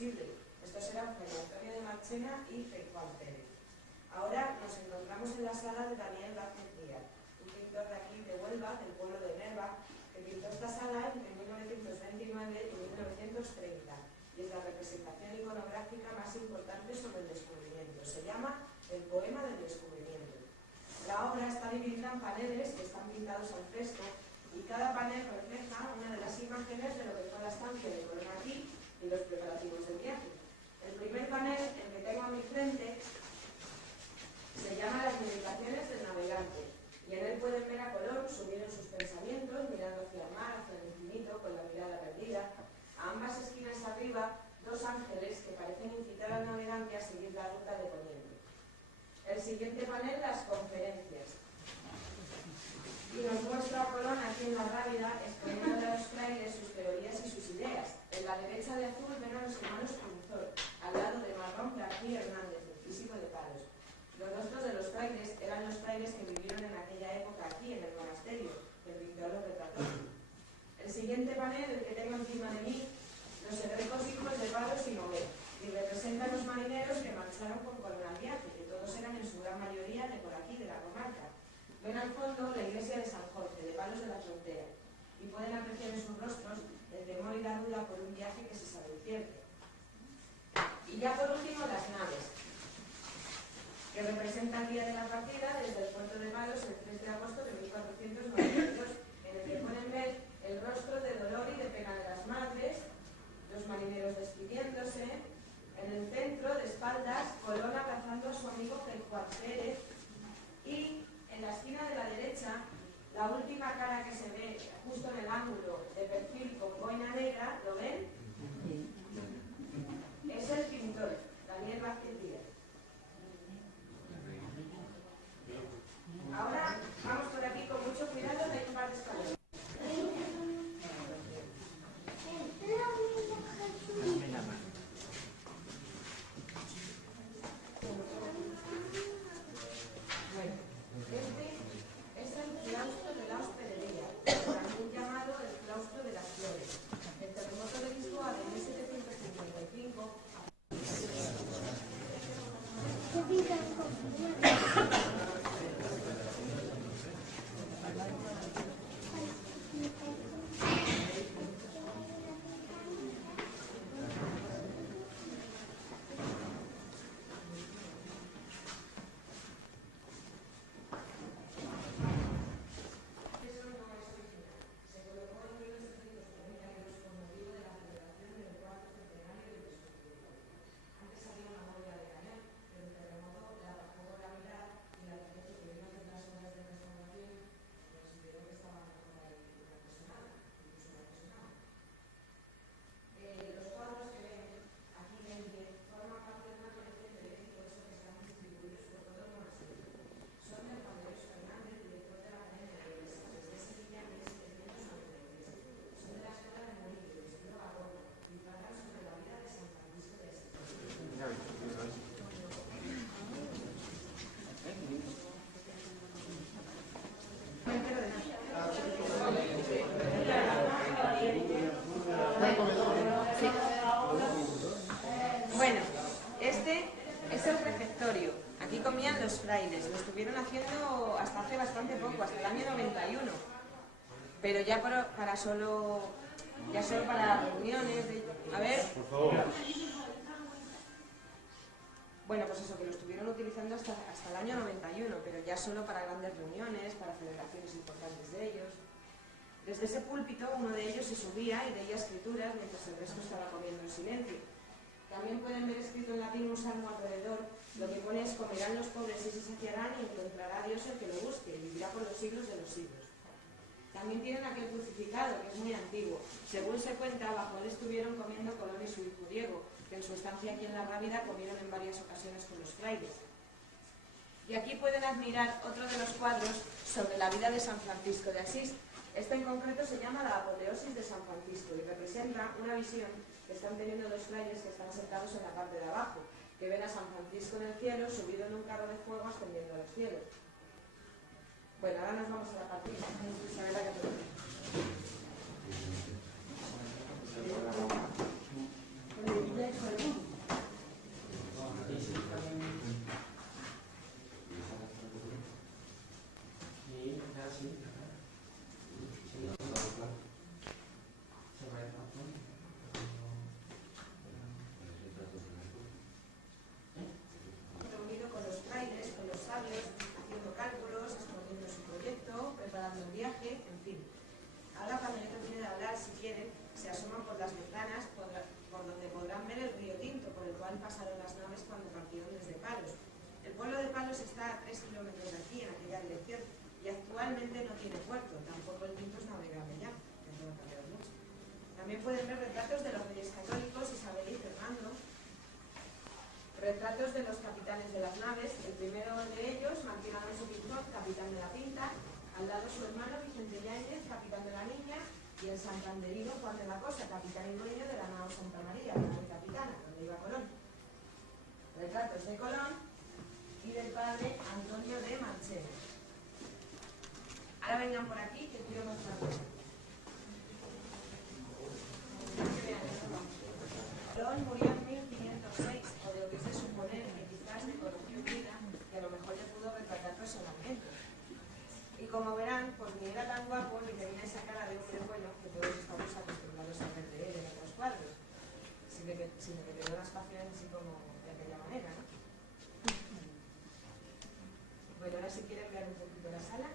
imposible. Estos eran Fray Antonio de Marchena y Fray Juan Pérez. Ahora nos encontramos en la sala de Daniel Vázquez Díaz, un pintor de aquí de Huelva, del pueblo de Nerva, que pintó esta sala entre 1929 y 1930 y es la representación iconográfica más importante sobre el descubrimiento. Se llama El poema del descubrimiento. La obra está dividida en paneles que están pintados al fresco y cada panel refleja una de las imágenes de lo que fue la estancia de Colón aquí y los preparativos del viaje. El primer panel, el que tengo a mi frente, se llama Las meditaciones del navegante y en él pueden ver a Colón sumido en sus pensamientos, mirando hacia el mar, hacia el infinito, con la mirada perdida. A ambas esquinas arriba, dos ángeles que parecen incitar al navegante a seguir la ruta de Poniente. El siguiente panel, las conferencias. Y nos muestra a Colón aquí en la Rábida exponiendo a los frailes sus teorías y sus ideas. En la derecha de azul ven a los hermanos Pinzón, al lado de marrón García Hernández, el físico de Palos. Los rostros de los frailes eran los frailes que vivieron en aquella época aquí, en el monasterio, que el pintor los retrató. El siguiente panel, el que tengo encima de mí, los heroicos hijos de Palos y Noé, y representa a los marineros que marcharon con Colón al viaje, que todos eran en su gran mayoría de por aquí, de la comarca. Ven al fondo la iglesia de San Jorge, de Palos de la Frontera, y pueden apreciar en sus rostros el temor y la duda por un viaje que se sabe cierto. Y ya por último, las naves, que representan el día de la partida desde el puerto de Palos el 3 de agosto de 1492, en el que pueden ver el rostro de dolor y de pena de las madres, los marineros despidiéndose, en el centro, de espaldas, Colón abrazando a su amigo Fray Juan Pérez y en la esquina de la derecha, la última cara que se ve justo en el ángulo de perfil con boina negra, ¿lo ven? Es el pintor, Daniel Vázquez Díaz. Ahora vamos por aquí con mucho cuidado, hay un par de escalones. Bueno, este es el refectorio. Aquí comían los frailes. Lo estuvieron haciendo hasta hace bastante poco, hasta el año 91. Pero ya para solo para reuniones. A ver. Por favor. Bueno, pues eso, que lo estuvieron utilizando hasta el año 91, pero ya solo para grandes reuniones, para celebraciones importantes de ellos. Desde ese púlpito uno de ellos se subía y leía escrituras mientras el resto estaba comiendo en silencio. También pueden ver escrito en latín un salmo alrededor, lo que pone es: comerán los pobres y se saciarán y encontrará a Dios el que lo busque y vivirá por los siglos de los siglos. También tienen aquel crucificado, que es muy antiguo. Según se cuenta, bajo él estuvieron comiendo Colón y su hijo Diego, que en su estancia aquí en la Rábida comieron en varias ocasiones con los frailes. Y aquí pueden admirar otro de los cuadros sobre la vida de San Francisco de Asís. Este en concreto se llama La apoteosis de San Francisco y representa una visión que están teniendo los frailes que están sentados en la parte de abajo, que ven a San Francisco en el cielo, subido en un carro de fuego ascendiendo a los cielos. Bueno, ahora nos vamos a la partida. Isabel, la que se asoman por las ventanas por donde podrán ver el río Tinto, por el cual pasaron las naves cuando partieron desde Palos. El pueblo de Palos está a 3 kilómetros de aquí, en aquella dirección, y actualmente no tiene puerto, tampoco el Tinto es navegable ya, que no ha cambiado mucho. También pueden ver retratos de los reyes católicos, Isabel y Fernando, retratos de los capitanes de las naves, el primero de ellos, Martín Alonso Pinzón, capitán de la Pinta, al lado su hermano Vicente Yáñez, capitán de la Niña, y el santanderino Juan de la Cosa, capitán y dueño de la nao Santa María, la nave capitana, donde iba Colón. Retratos de Colón y del padre Antonio de Manchego. Ahora vengan por aquí, que quiero mostrarles. Colón murió en 1506, o de lo que se supone que quizás le conoció vida, que a lo mejor le pudo retratar personalmente. Y como verán, pues ni era tan guapo ni tenía esa cara de hombre bueno que todos estamos acostumbrados a ver de él en otros cuadros, sino que quedó las facciones así como de aquella manera, ¿no? Bueno, ahora si quieren ver un poquito la sala.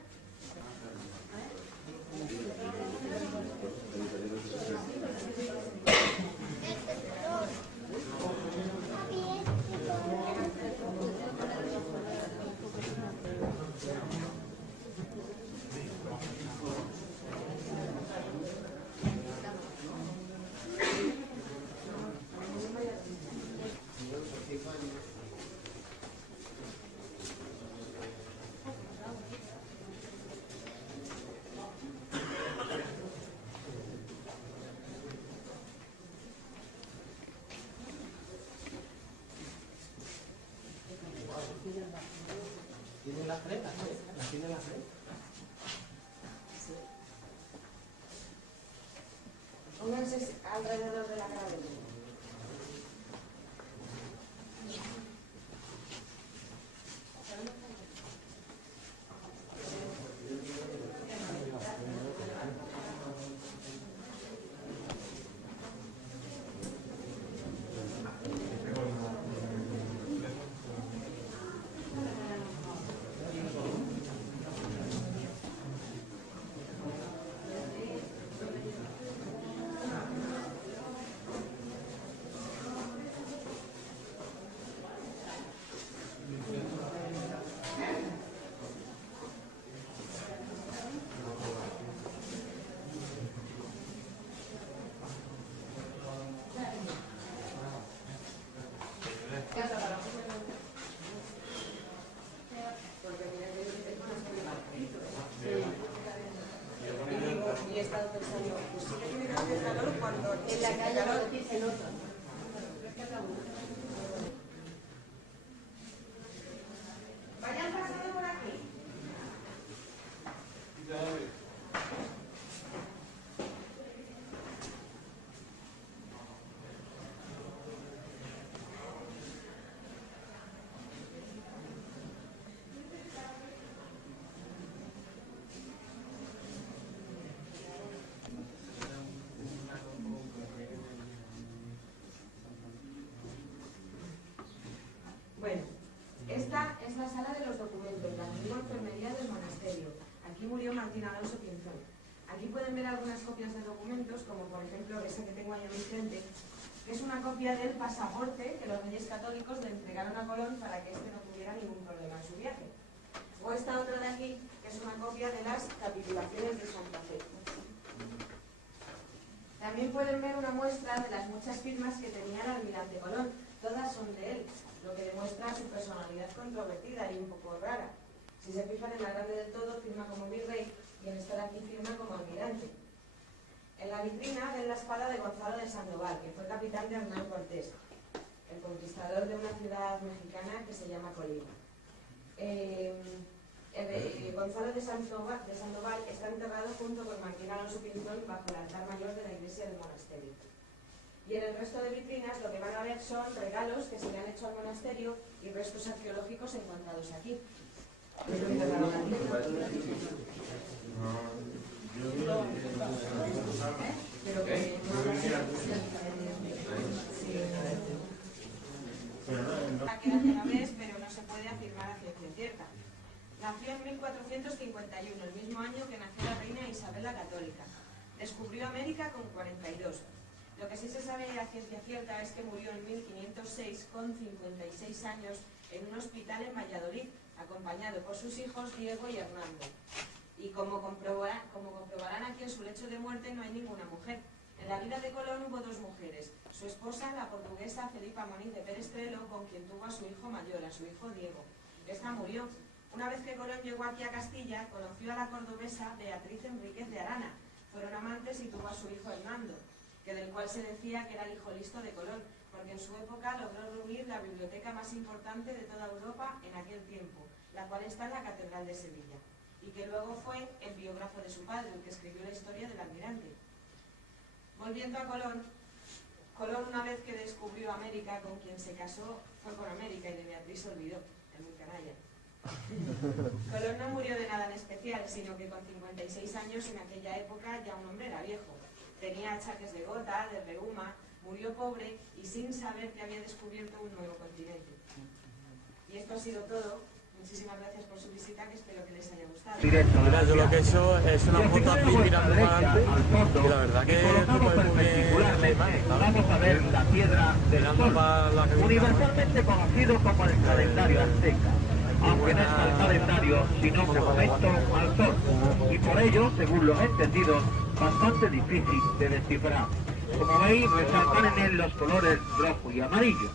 ¿Tiene las tres? ¿Las tiene las tres? Pónganse alrededor de la cara de uno. Y he estado pensando, pues sí que tiene que hacer calor cuando en la calle el otro. Vayan pasando por aquí. Bueno, esta es la sala de los documentos, la antigua enfermería del monasterio. Aquí murió Martín Alonso Pinzón. Aquí pueden ver algunas copias de documentos, como por ejemplo esa que tengo ahí en mi frente, que es una copia del pasaporte que los reyes católicos le entregaron a Colón para que éste no tuviera ningún problema en su viaje. O esta otra de aquí, que es una copia de las capitulaciones de Santa Fe. También pueden ver una muestra de las muchas firmas que tenía el almirante Colón. Todas son de él, lo que demuestra su personalidad controvertida y un poco rara. Si se fijan en la grande del todo, firma como virrey y en esta de aquí firma como almirante. En la vitrina ven la espada de Gonzalo de Sandoval, que fue capitán de Hernán Cortés, el conquistador de una ciudad mexicana que se llama Colima. Gonzalo de Sandoval está enterrado junto con Martín Alonso Pinzón bajo el altar mayor de la iglesia del monasterio. Y en el resto de vitrinas lo que van a ver son regalos que se le han hecho al monasterio y restos arqueológicos encontrados aquí. Aquí la genovés, pero no se puede afirmar a ciencia cierta. Nació en 1451, el mismo año que nació la reina Isabel la Católica. Descubrió América con 42. ciencia cierta es que murió en 1506 con 56 años en un hospital en Valladolid, acompañado por sus hijos Diego y Hernando. Y como comprobarán aquí, en su lecho de muerte no hay ninguna mujer. En la vida de Colón hubo dos mujeres, su esposa, la portuguesa Felipa Moniz de Perestrelo, con quien tuvo a su hijo mayor, a su hijo Diego. Esta murió. Una vez que Colón llegó aquí a Castilla, conoció a la cordobesa Beatriz Enríquez de Arana. Fueron amantes y tuvo a su hijo Hernando, que del cual se decía que era el hijo listo de Colón, porque en su época logró reunir la biblioteca más importante de toda Europa en aquel tiempo, la cual está en la Catedral de Sevilla, y que luego fue el biógrafo de su padre, el que escribió la historia del almirante. Volviendo a Colón, Colón, una vez que descubrió América, con quien se casó, fue con América, y de Beatriz se olvidó, es muy canalla. Colón no murió de nada en especial, sino que con 56 años en aquella época ya un hombre era viejo. Tenía achaques de gota, de reuma, murió pobre y sin saber que había descubierto un nuevo continente. Y esto ha sido todo. Muchísimas gracias por su visita, que espero que les haya gustado. Mira, yo lo que he hecho es una foto así mirando para adelante y la verdad que esto puede muy bien. Vamos a ver la piedra del sol, universalmente conocido como el calendario azteca, aunque no es el calendario, sino que momento al sol, y por ello, según los entendidos, bastante difícil de descifrar. Como veis, resaltan en él los colores rojo y amarillo.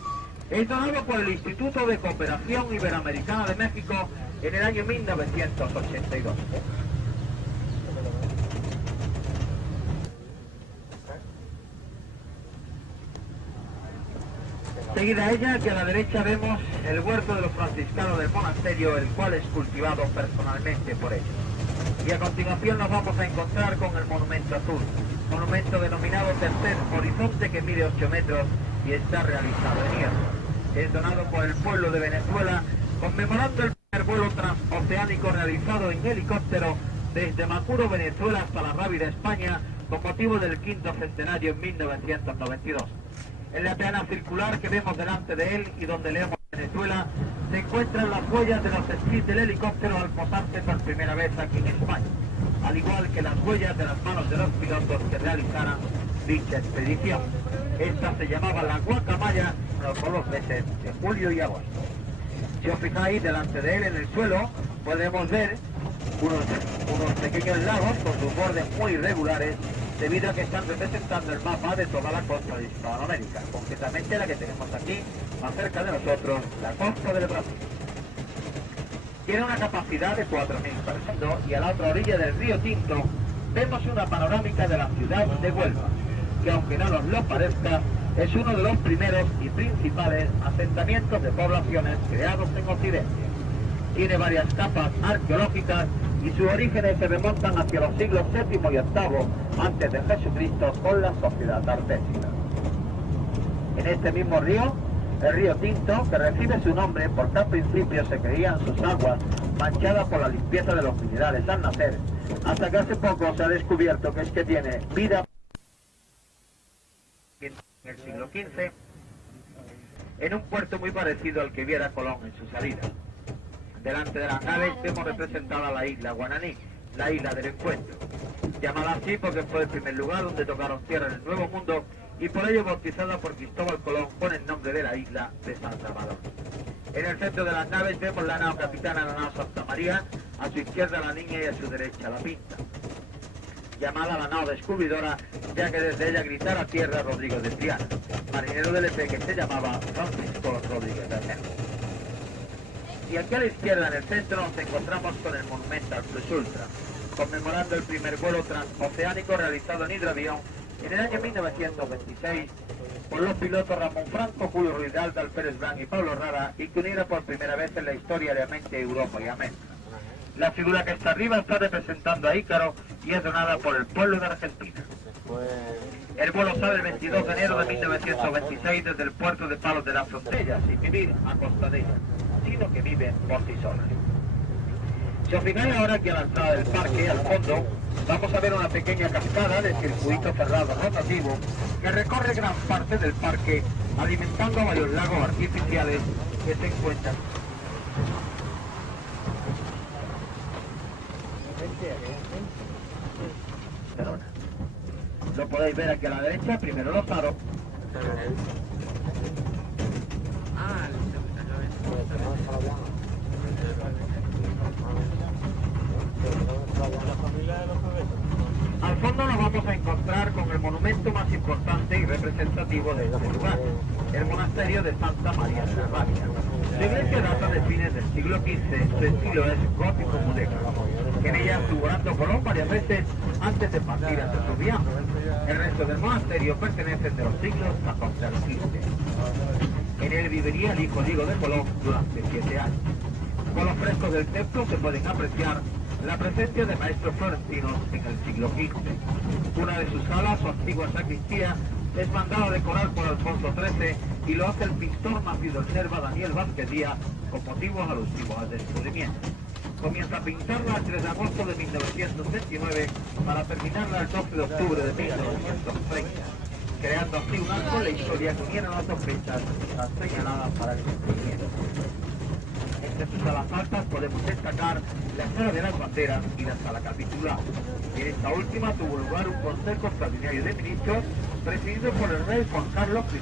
Es donado por el Instituto de Cooperación Iberoamericana de México en el año 1982. Seguida a ella, que a la derecha vemos el huerto de los franciscanos del monasterio, el cual es cultivado personalmente por ellos. Y a continuación nos vamos a encontrar con el monumento azul, monumento denominado Tercer Horizonte, que mide 8 metros y está realizado en hierro. Es donado por el pueblo de Venezuela, conmemorando el primer vuelo transoceánico realizado en helicóptero desde Macuro, Venezuela, hasta La Rábida, España, con motivo del 5º centenario en 1992. En la peana circular que vemos delante de él y donde leemos Venezuela, se encuentran las huellas de los esquís del helicóptero al posarse por primera vez aquí en España, al igual que las huellas de las manos de los pilotos que realizaran dicha expedición. Esta se llamaba la Guacamaya por los meses de julio y agosto. Si os fijáis, delante de él en el suelo podemos ver unos pequeños lagos con sus bordes muy irregulares, debido a que están representando el mapa de toda la costa de Hispanoamérica, concretamente la que tenemos aquí, más cerca de nosotros, la costa del Brasil. Tiene una capacidad de 4.000 personas y a la otra orilla del río Tinto vemos una panorámica de la ciudad de Huelva, que aunque no nos lo parezca, es uno de los primeros y principales asentamientos de poblaciones creados en Occidente. Tiene varias capas arqueológicas y sus orígenes se remontan hacia los siglos VII y VIII antes de Jesucristo con la sociedad artésica. En este mismo río, el río Tinto, que recibe su nombre porque al principio se creían sus aguas manchadas por la limpieza de los minerales al nacer, hasta que hace poco se ha descubierto que es que tiene vida en el siglo XV, en un puerto muy parecido al que viera Colón en su salida. Delante de las naves vemos representada la isla Guananí, la isla del encuentro, llamada así porque fue el primer lugar donde tocaron tierra en el Nuevo Mundo y por ello bautizada por Cristóbal Colón con el nombre de la isla de San Salvador. En el centro de las naves vemos la nao capitana, la nao Santa María, a su izquierda la Niña y a su derecha la Pinta, llamada la nao descubridora, ya que desde ella gritara a tierra Rodrigo de Triana, marinero del EP que se llamaba Francisco Rodríguez de Armero. Y aquí a la izquierda, en el centro, nos encontramos con el monumento al Plus Ultra, conmemorando el primer vuelo transoceánico realizado en hidroavión en el año 1926 por los pilotos Ramón Franco, Julio Ruiz de Alda, Alférez Blanc y Pablo Rara, y que uniera por primera vez en la historia de Europa y América. La figura que está arriba está representando a Ícaro y es donada por el pueblo de Argentina. El vuelo sale el 22 de enero de 1926 desde el puerto de Palos de la Frontera, sin vivir a costa de ella, sino que viven por sí solas. Si os fijáis ahora que a la entrada del parque, al fondo, vamos a ver una pequeña cascada de circuito cerrado rotativo que recorre gran parte del parque, alimentando a varios lagos artificiales que se encuentran. Lo podéis ver aquí a la derecha, primero los faros, Ah, el cementerio la familia de los Bebetos. Al fondo nos vamos a encontrar con el monumento más importante y representativo de este lugar, el monasterio de Santa María de Rabia. La iglesia data de fines del siglo XV, su estilo es gótico mudéjar. En ella estuvo orando Colón varias veces antes de partir hacia su viaje. El resto del monasterio pertenece de los siglos XIV al XV. En él viviría el hijo Diego de Colón durante 7 años. Con los frescos del templo se pueden apreciar la presencia de maestros florentinos en el siglo XV. Una de sus salas, su antigua sacristía, es mandada a decorar por Alfonso XIII y lo hace el pintor nacido en Nerva, Daniel Vázquez Díaz, con motivos alusivos al descubrimiento. Comienza a pintarla el 3 de agosto de 1929 para terminarla el 12 de octubre de 1930, creando así un arco en la historia que uniera las dos fechas señaladas para el descubrimiento. Entre sus salas altas podemos destacar la sala de las banderas y la sala capitular. En esta última tuvo lugar un consejo extraordinario de ministros presidido por el rey Juan Carlos I.